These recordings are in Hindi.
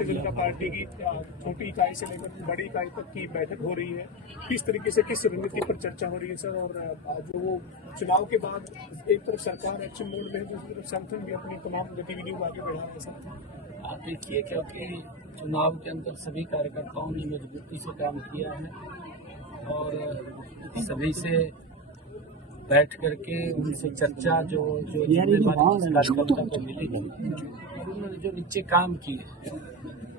भारतीय जनता पार्टी की छोटी इकाई से लेकर बड़ी इकाई तक की बैठक हो रही है। किस तरीके से किस रणनीति पर चर्चा हो रही है सर? और जो वो चुनाव के बाद एक तरफ सरकार एक्शन मोड में है, दूसरी तरफ संगठन भी अपनी तमाम गतिविधियों को आगे बढ़ा है सर। आप देखिए, क्योंकि चुनाव के अंदर सभी कार्यकर्ताओं ने मजबूती से काम किया है और सभी से बैठ करके उनसे चर्चा जो कार्यकर्ता को मिलेगी और उन्होंने जो नीचे काम किए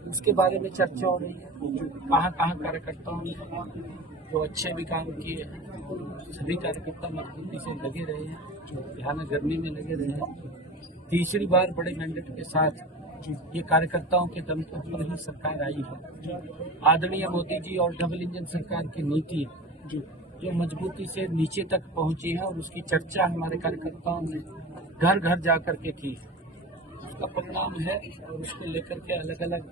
उसके बारे में चर्चा हो रही है। कहाँ कहाँ कार्यकर्ताओं ने जो अच्छे भी काम किए हैं, सभी कार्यकर्ता मजबूती से लगे रहे हैं, यहाँ गर्मी में लगे रहे हैं। तीसरी बार बड़े मैंडेट के साथ ये कार्यकर्ताओं के दम पर ही सरकार आई है। आदरणीय मोदी जी और डबल इंजन सरकार की नीति जो मजबूती से नीचे तक पहुंची है और उसकी चर्चा हमारे कार्यकर्ताओं ने घर घर जा करके की, उसका परिणाम है। और उसको लेकर के अलग अलग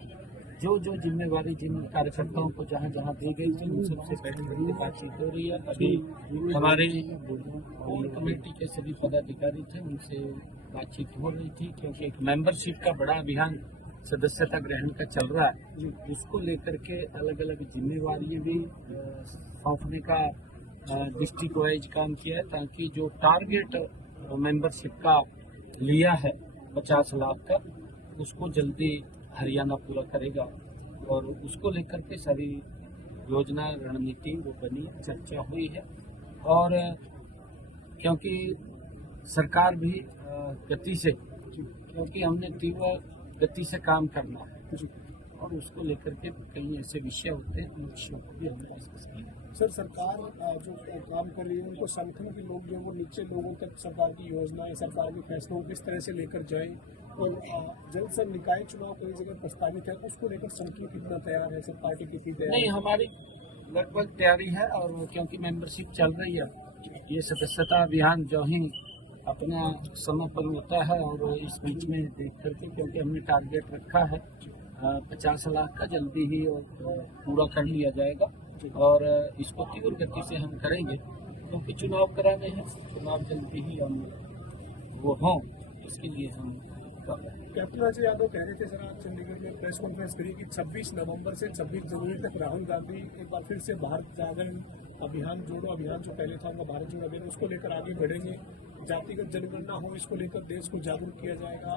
जो जिम्मेवारी जिन कार्यकर्ताओं को जहां जहां दी गई थी उन सबसे बैठ करके बातचीत हो रही है। अभी हमारे कोर कमेटी के सभी पदाधिकारी थे, उनसे बातचीत हो रही थी, क्योंकि एक मेंबरशिप का बड़ा अभियान सदस्यता ग्रहण का चल रहा है। उसको लेकर के अलग अलग जिम्मेवारियां भी सौंपने का डिस्ट्रिक्ट वाइज काम किया है, ताकि जो टारगेट मेंबरशिप का लिया है 50 लाख का, उसको जल्दी हरियाणा पूरा करेगा। और उसको लेकर के सारी योजना रणनीति वो बनी, चर्चा हुई है। और क्योंकि सरकार भी गति से, क्योंकि हमने तीव्र गति से काम करना है और उसको लेकर के कई ऐसे विषय होते हैं, उन विषयों को भी हमने डिस्कस किया। सर, सरकार जो काम कर रही है उनको संगठन के लोग जो वो नीचे लोगों तक सरकार की योजनाएं, सरकार के फैसलों को किस तरह से लेकर जाएं, और जल्द से निकाय चुनाव कई जगह प्रस्तावित है, उसको लेकर संगठन कितना तैयार है सर? पार्टी कितनी तैयार? नहीं, हमारी लगभग तैयारी है। और क्योंकि मेंबरशिप चल रही है, ये सदस्यता अभियान जो ही अपना समय पर होता है और इस बीच में देख करके, क्योंकि हमने टारगेट रखा है 50 लाख का, जल्दी ही और पूरा कर लिया जाएगा। और इसको तीव्र गति से हम करेंगे, क्योंकि चुनाव कराने हैं, चुनाव जल्दी ही हम वो हों, इसके लिए हम कर रहे हैं। कैप्टन अजय यादव कह रहे थे सर, आज चंडीगढ़ में प्रेस कॉन्फ्रेंस करी कि 26 नवंबर से 26 जनवरी तक राहुल गांधी एक बार फिर से भारत जागरण अभियान, जोड़ो अभियान जो पहले था उनका भारत जोड़ो अभियान, उसको लेकर आगे बढ़ेंगे। जातिगत जनगणना हो, इसको लेकर देश को जागरूक किया जाएगा।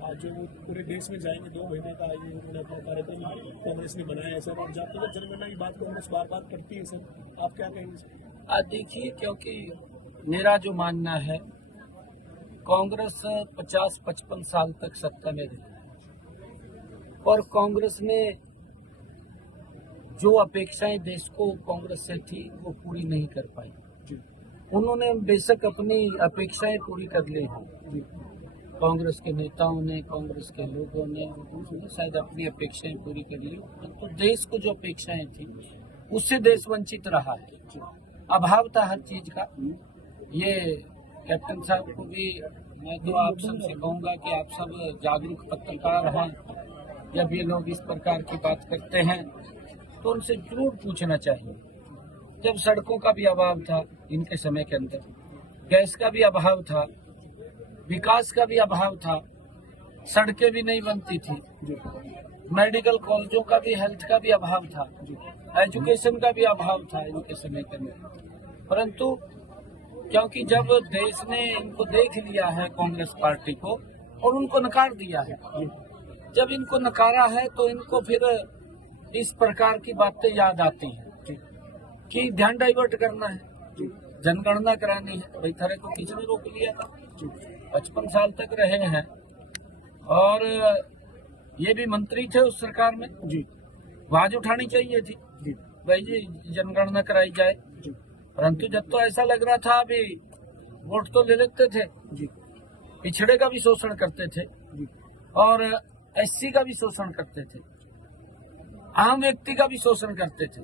और जो पूरे देश में जाएंगे, 2 महीने का ये उन्होंने अपना कार्यक्रम कांग्रेस ने बनाया है सर। और जातिगत जनगणना की बात कांग्रेस बार बार करती है सर, आप क्या कहेंगे सर? आज देखिए, क्योंकि मेरा जो मानना है, कांग्रेस 50-55 साल तक सत्ता में रही और कांग्रेस ने जो अपेक्षाएं देश को कांग्रेस से थी वो पूरी नहीं कर पाई। उन्होंने बेशक अपनी अपेक्षाएं पूरी कर ली हैं, कांग्रेस के नेताओं ने, कांग्रेस के लोगों ने शायद अपनी अपेक्षाएं पूरी कर ली, तो देश को जो अपेक्षाएं थी उससे देश वंचित रहा है। अभाव था हर चीज का। ये कैप्टन साहब को भी मैं तो आप सबसे कहूँगा कि आप सब जागरूक पत्रकार हैं, जब ये लोग इस प्रकार की बात करते हैं तो उनसे जरूर पूछना चाहिए। जब सड़कों का भी अभाव था इनके समय के अंदर, गैस का भी अभाव था, विकास का भी अभाव था, सड़कें भी नहीं बनती थी, मेडिकल कॉलेजों का भी, हेल्थ का भी अभाव था, एजुकेशन का भी अभाव था इनके समय के अंदर। परंतु क्योंकि जब देश ने इनको देख लिया है, कांग्रेस पार्टी को, और उनको नकार दिया है, जब इनको नकारा है तो इनको फिर इस प्रकार की बातें याद आती हैं कि ध्यान डाइवर्ट करना है, जनगणना करानी है। भाई थारे को किसने रोक लिया था? 55 साल तक रहे हैं और ये भी मंत्री थे उस सरकार में जी, आवाज उठानी चाहिए थी भाई जी जनगणना कराई जाए। परंतु जब तो ऐसा लग रहा था अभी वोट तो ले लेते थे जी, पिछड़े का भी शोषण करते थे जी, और एससी का भी शोषण करते थे, आम व्यक्ति का भी शोषण करते थे,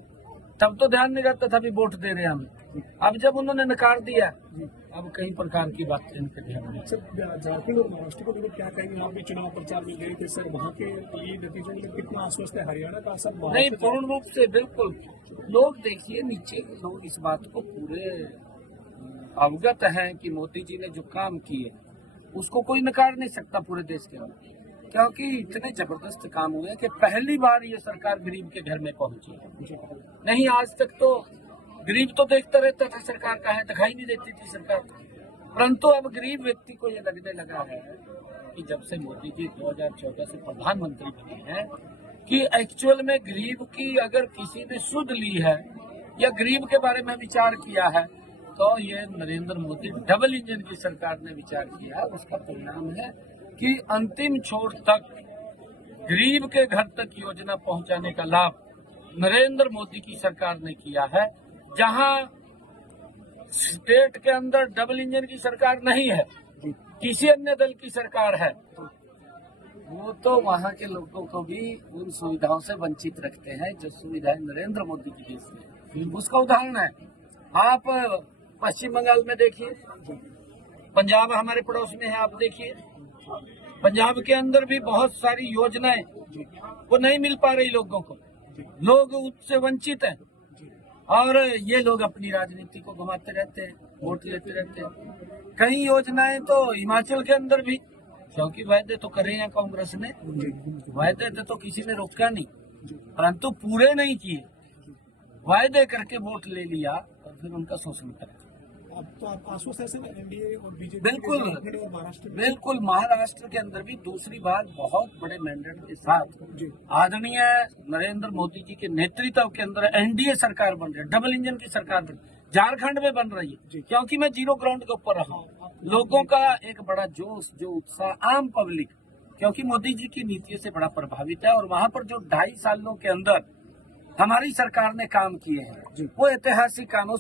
तब तो ध्यान नहीं रहता था भी वोट दे रहे हम। अब जब उन्होंने नकार दिया, अब कई प्रकार की बातें इनके ध्यान में। सर, झारखंड और महाराष्ट्र को लेकर क्या कहेंगे? आप भी चुनाव प्रचार में गए थे सर, वहाँ के ये नतीजों में कितना आश्वस्त है? हरियाणा का असर नहीं, पूर्ण रूप से बिल्कुल। लोग देखिए, नीचे के लोग इस बात को पूरे अवगत हैं कि मोदी जी ने जो काम किए उसको कोई नकार नहीं सकता पूरे देश के अंदर। क्योंकि इतने जबरदस्त काम हुए कि पहली बार ये सरकार गरीब के घर में पहुंची है। नहीं, आज तक तो गरीब तो देखता रहता था सरकार कहाँ है, दिखाई नहीं देती थी सरकार। परंतु अब गरीब व्यक्ति को ये लगने लगा है कि जब से मोदी जी 2014 से प्रधानमंत्री बने हैं कि एक्चुअल में गरीब की अगर किसी ने सुध ली है या गरीब के बारे में विचार किया है तो ये नरेंद्र मोदी डबल इंजन की सरकार ने विचार किया। उसका परिणाम है कि अंतिम छोर तक गरीब के घर तक योजना पहुंचाने का लाभ नरेंद्र मोदी की सरकार ने किया है। जहां स्टेट के अंदर डबल इंजन की सरकार नहीं है, किसी अन्य दल की सरकार है, वो तो वहां के लोगों को भी उन सुविधाओं से वंचित रखते हैं जो सुविधाएं नरेंद्र मोदी जी दी है। उसका उदाहरण है, आप पश्चिम बंगाल में देखिए, पंजाब हमारे पड़ोस में है, आप देखिए पंजाब के अंदर भी बहुत सारी योजनाएं वो नहीं मिल पा रही लोगों को, लोग उससे वंचित हैं और ये लोग अपनी राजनीति को घुमाते रहते हैं, वोट लेते रहते हैं। कई योजनाएं तो हिमाचल के अंदर भी, क्योंकि वायदे तो करे हैं कांग्रेस ने, वायदे तो किसी ने रोका नहीं, परंतु पूरे नहीं किए, वायदे करके वोट ले लिया और फिर उनका शोषण करा। अब तो आप आश्वासन एनडीए और बीजेपी बिल्कुल और महाराष्ट्र में बिल्कुल, महाराष्ट्र के अंदर भी दूसरी बार बहुत बड़े मैंडेट के साथ आदरणीय नरेंद्र मोदी जी के नेतृत्व के अंदर एनडीए सरकार बन रही है, डबल इंजन की सरकार बन रही है। झारखंड में बन रही है, क्योंकि मैं जीरो ग्राउंड के ऊपर रहा हूँ। लोगों का एक बड़ा जोश, जो उत्साह, आम पब्लिक क्योंकि मोदी जी की नीतियों से बड़ा प्रभावित है और वहाँ पर जो 2.5 सालों के अंदर हमारी सरकार ने काम किए हैं वो ऐतिहासिक काम।